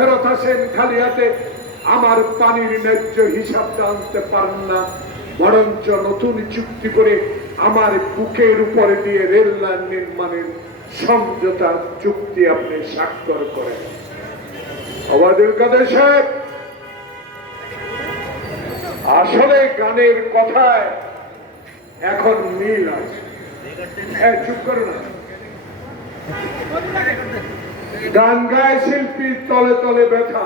ফেরত আসেন খালি হাতে, আমার পানির ন্যায্য হিসাবটা আনতে পারেন না, বরঞ্চ নতুন চুক্তি করে আমার বুকের উপরে দিয়ে রেল লাইন নির্মাণের সমঝোতা চুক্তি আপনি স্বাক্ষর করেন। ওবায়দুল কাদের সাহেব, আসলে গানের কথায় এখন মিল আছে। হ্যাঁ, চুপ করো না। গান গায় শিল্পীর তলে তলে ব্যথা।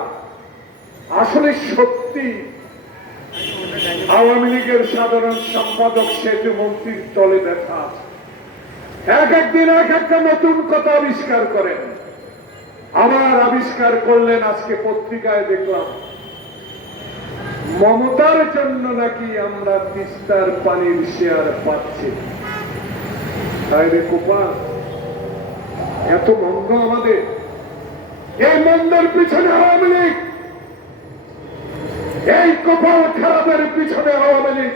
আসলে সত্যি আওয়ামী লীগের সাধারণ সম্পাদক সেতু মন্ত্রীর তলে ব্যথা আছে। এক একদিন এক একটা নতুন কথা আবিষ্কার করেন। আবার আবিষ্কার করলেন, আজকে পত্রিকায় দেখলাম মমতার জন্য নাকি আমরা তিস্তার পানির শেয়ার পাচ্ছি। তাইলে কোপা এত মন্দ আমাদের, এই মন্দের পিছনে আওয়ামী লীগ, এই কপাল খারাপের পিছনে আওয়ামী লীগ,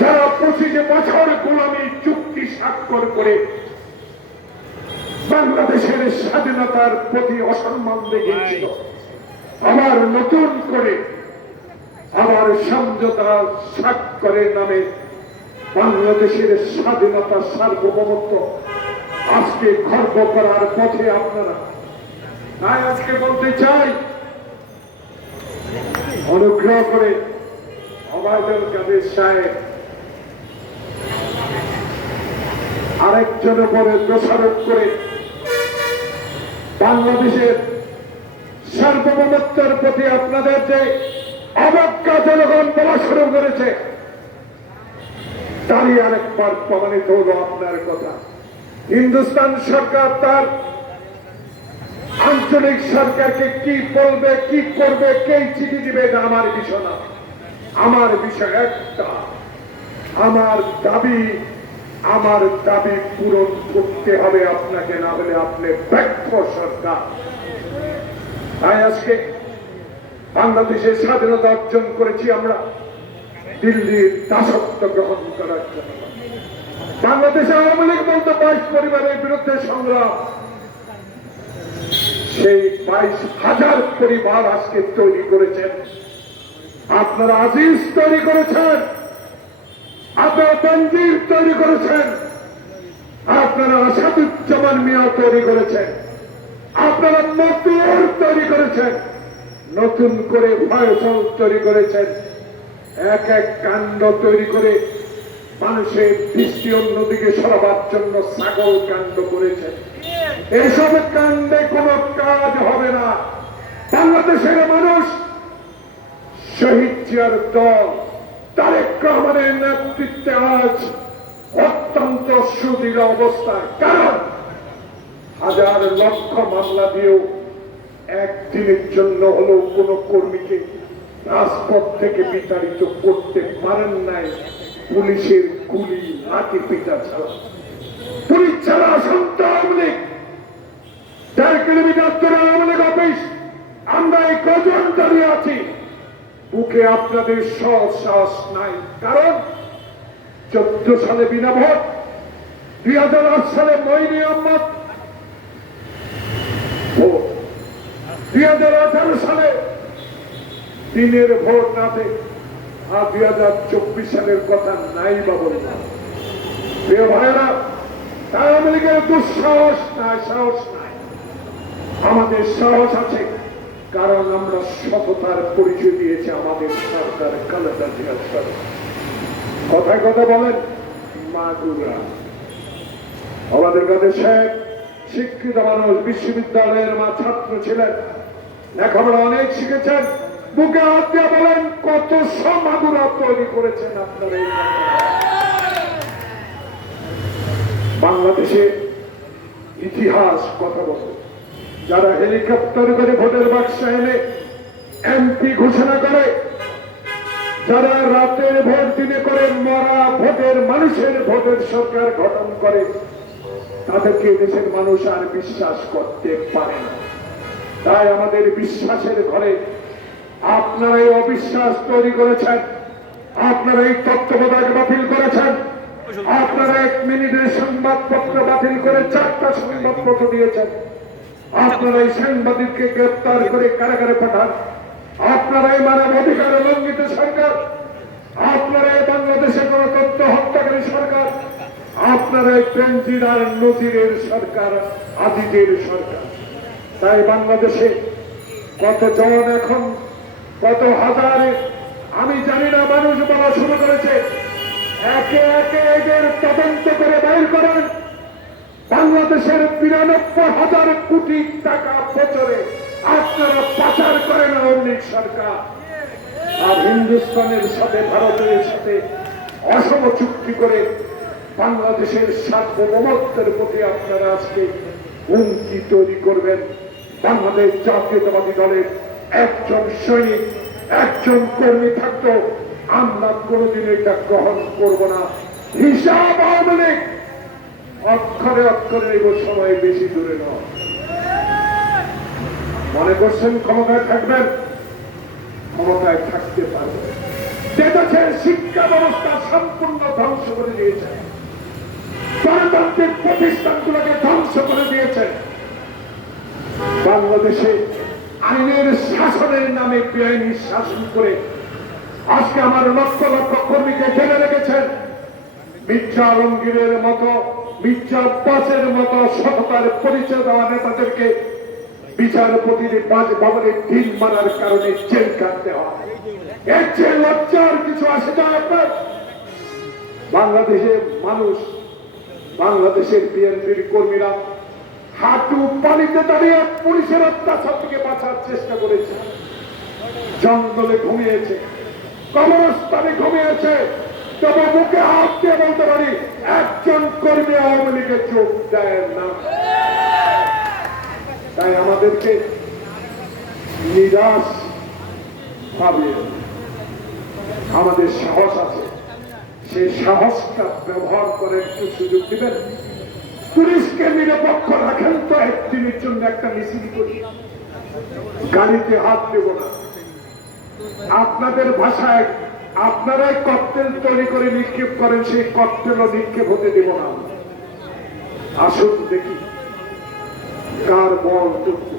যারা 25 বছর গোলামী চুক্তি স্বাক্ষর করে বাংলাদেশের স্বাধীনতার প্রতি অসম্মান দেখিয়েছিল। আবার নতুন করে আবার সমঝোতা স্বাক্ষরের নামে বাংলাদেশের স্বাধীনতা সার্বভৌমত্ব আজকে খর্ব করার পথে আপনারা। তাই আজকে বলতে চাই, অনুগ্রহ করে ওবায়দুল কাদের সাহেব আরেকজনের পরে দোষারোপ করে বাংলাদেশের সার্বভৌমত্বের প্রতি আপনাদের যে অবজ্ঞা জনগণ বলা শুরু করেছে, তারই আরেকবার প্রমাণিত হলো আপনার কথা। হিন্দুস্তান সরকার তার আঞ্চলিক সরকারকে কি বলবে, কি করবে, কে চিঠি দিবে, এটা আমার বিষয় না। আমার বিষয় একটা, আমার দাবি পূরণ করতে হবে আপনাকে, না হলে আপনি ব্যর্থ সরকার। তাই আজকে বাংলাদেশের স্বাধীনতা অর্জন করেছি আমরা দিল্লির দাসত্ব গ্রহণ করার জন্য। বাংলাদেশে আওয়ামী লীগ বলতে 22 পরিবারের বিরুদ্ধে সংগ্রাম, সেই 22,000 পরিবার আজকে তৈরি করেছেন আপনারা। আজিজ তৈরি করেছেন আপনারা, তনজির তৈরি করেছেন আপনারা, আসাদুজ্জামান মিয়া তৈরি করেছেন আপনারা, মতিউর তৈরি করেছেন, নতুন করে ফয়সল তৈরি করেছেন। এক এক কাণ্ড তৈরি করে মানুষের দৃষ্টি অন্যদিকে সরাবার জন্য ছাগল কাণ্ড করেছেন। এইসব কাণ্ডে কোনো কাজ হবে না। বাংলাদেশের মানুষ শহীদ জিয়ার দল তারেক রহমানের নেতৃত্বে আজ অত্যন্ত সুদৃঢ় অবস্থায়। কারণ হাজার লক্ষ মামলা দিয়েও একদিনের জন্য হলেও কোন কর্মীকে রাজপথ থেকে বিতাড়িত করতে পারেন নাই পুলিশের গুলি লাঠি পিটা ছাড়া। পুলিশ ছাড়া অসন্ত আওয়ামী লীগ 4 কিলোমিটার ধরে আওয়ামী লীগ অফিস, আমরা এই কজন দাঁড়িয়ে আছি, বুকে আপনাদের সাহস নাই। কারণ 14 সালে বিনা ভোট, 2008 সালে মইনি আহমদ ভোট, 2018 সালে দিনের ভোট না দেয়, আর 2024 সালের কথা নাই বা বললাম। প্রিয় ভাইয়েরা, আওয়ামী লীগের দুঃসাহস নাই, সাহস নাই। আমাদের সাহস আছে, কারণ আমরা সততার পরিচয় দিয়েছি আমাদের সরকার, খালেদা জিয়ার সরকার। কথায় কথা বলেন মাগুরা। আমাদের কাছে সাহেব শিক্ষিত মানুষ, বিশ্ববিদ্যালয়ের ছাত্র ছিলেন, লেখাপড়া অনেক শিখেছেন। বুকে হাত দিয়ে বলেন কত মাগুরা তৈরি করেছেন আপনারা। এই বাংলাদেশের ইতিহাস কথা বলে, যারা হেলিকপ্টার করে ভোটের বাক্স এনে এমপি ঘোষণা করে, যারা রাতের ভোট দিনে করে মরা ভোটের মানুষের ভোটের সরকার গঠন করে, তাদেরকে দেশের মানুষ আর বিশ্বাস করতে পারে না। তাই আমাদের বিশ্বাসের ঘরে আপনারা এই অবিশ্বাস তৈরি করেছেন, আপনারা এই তত্ত্বাবধায়ক বাতিল করেছেন, আপনারা 1 মিনিটের সংবাদপত্র বাতিল করে 4টা সংবাদপত্র দিয়েছেন। আপনারাই সাংবাদিককে গ্রেপ্তার করে কারাগারে পাঠান, আপনারাই মানব অধিকার লঙ্ঘিত সরকার, আপনারাই বাংলাদেশে গণতন্ত্র হত্যাকারী সরকার, আপনারাই বেনজির আর নজিরের সরকার, আজিজের সরকার। তাই বাংলাদেশে কতজন এখন, কত হাজার আমি জানি না, মানুষ বলা শুরু করেছে, একে একে এদের তদন্ত করে বাইর করেন। বাংলাদেশের ৯২,০০০ কোটি টাকা বছরে আপনারা পাচার করেন আওয়ামী লীগ সরকার, আর হিন্দুস্তানের সাথে ভারতের সাথে অসম চুক্তি করে বাংলাদেশের সার্বভৌমত্বের প্রতি আপনারা আজকে হুমকি তৈরি করবেন। বাংলাদেশ জাতীয়তাবাদী দলের একজন সৈনিক, একজন কর্মী থাকতো, আমরা কোনোদিন এটা গ্রহণ করব না। হিসাব আওয়ামী লীগ অক্ষরে অক্ষরে নেব, সময় বেশি দূরে নয়। মনে করছেন ক্ষমতায় থাকবেন? ক্ষমতায় থাকতে পারবে। দেশের শিক্ষা ব্যবস্থা সম্পূর্ণ ধ্বংস করে দিয়েছেন, গণতান্ত্রিক প্রতিষ্ঠানগুলোকে ধ্বংস করে দিয়েছেন। বাংলাদেশে আইনের শাসনের নামে বেআইনি শাসন করে আজকে আমার লক্ষ লক্ষ কর্মীকে জেলে রেখেছেন। মির্জা আলমগীরের মতো, মির্জা আব্বাসের মতো সততার পরিচয় দেওয়া নেতাদেরকে বিচারপতির বাজভবনে ঢিল মারার কারণে জেল কাটতে হয়। এর চেয়ে লজ্জার কিছু আসে যায় আপনার? বাংলাদেশের মানুষ, বাংলাদেশের বিএনপির কর্মীরা হাঁটু পানিতে দাঁড়িয়ে পুলিশের অত্যাচার থেকে বাঁচার চেষ্টা করেছে, জঙ্গলে ঘুমিয়েছে, কবরস্থানে ঘুমিয়েছে, তবে মুখে হাত দিয়ে বলতে পারি একজন কর্মী আওয়ামী লীগে যোগ দেয় না। তাই আমাদেরকে নিরাশ ভাবে আমাদের সাহস আছে, সেই সাহসটা ব্যবহার করে একটু সুযোগ দিবেন। পুলিশকে নিরপেক্ষ রাখেন তো, একদিনের জন্য একটা মিছিল করি, গাড়িতে হাত দেব না। আপনাদের ভাষায় আপনারাই ককটেল তৈরি করে নিক্ষেপ করেন, সেই ককটেলও নিক্ষেপ হতে দেব না। আসুন দেখি কার বল টুকু।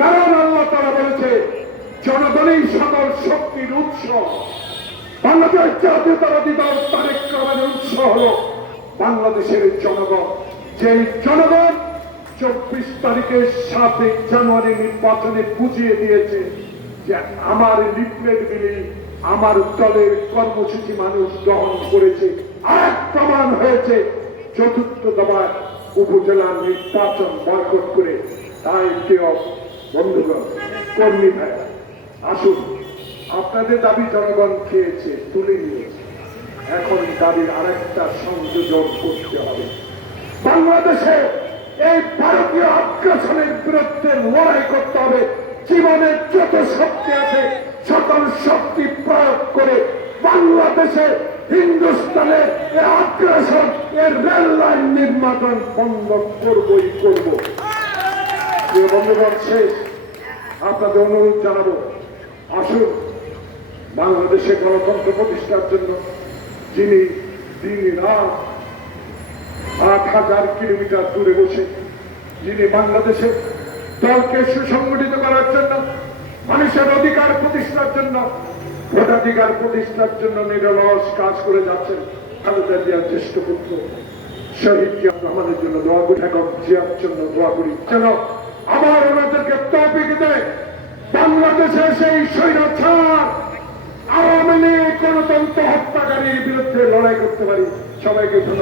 কারণ আল্লাহ তাআলা বলেছে জনগণই সকল শক্তির উৎস। বাংলাদেশ জাতীয়তাবাদী দল তারেক রহমানের উৎস হলো বাংলাদেশের জনগণ। যেই জনগণ 24 তারিখের 7 জানুয়ারি নির্বাচনে বুঝিয়ে দিয়েছে যে আমার লিফলেট বিলি, আমার দলের কর্মসূচি মানুষ গ্রহণ করেছে। আর প্রমাণ হয়েছে 4র্থ দফায় উপজেলা নির্বাচন বয়কট করে। তাই প্রিয় বন্ধুগণ, কর্মী ভাই, আসুন, আপনাদের দাবি জনগণ খেয়েছে, তুলে নিয়েছে, এখন দাবির আরেকটা সংযোজন করতে হবে। বাংলাদেশে এই ভারতীয় আগ্রাসনের বিরুদ্ধে লড়াই করতে হবে। জীবনের যত শক্তি আছে সকল শক্তি প্রয়োগ করে বাংলাদেশে হিন্দুস্তানে এই আগ্রাসন, এর রেল লাইন নির্মাণ বন্ধ করবই করব। বন্ধুগণ, শেষ আপনাদের অনুরোধ জানাবো, আসুন বাংলাদেশে গণতন্ত্র প্রতিষ্ঠার জন্য যিনি দিন রাত 8,000 কিলোমিটার দূরে বসে, যিনি বাংলাদেশে দলকে সুসংগঠিত করার জন্য, মানুষের অধিকার প্রতিষ্ঠার জন্য, ভোটাধিকার প্রতিষ্ঠার জন্য নিরলস কাজ করে যাচ্ছেন, খালেদা জিয়ার জ্যেষ্ঠ পুত্র শহীদ জিয়া রহমানের জন্য দোয়া করি, এবং জিয়ার জন্য দোয়া করি যেন আবার ওনাদেরকে তৌফিক দেয় বাংলাদেশে সেই স্বৈরাচার আওয়ামী লীগ গণতন্ত্র হত্যাকারীর বিরুদ্ধে লড়াই করতে পারি। সবাইকে ধন্যবাদ।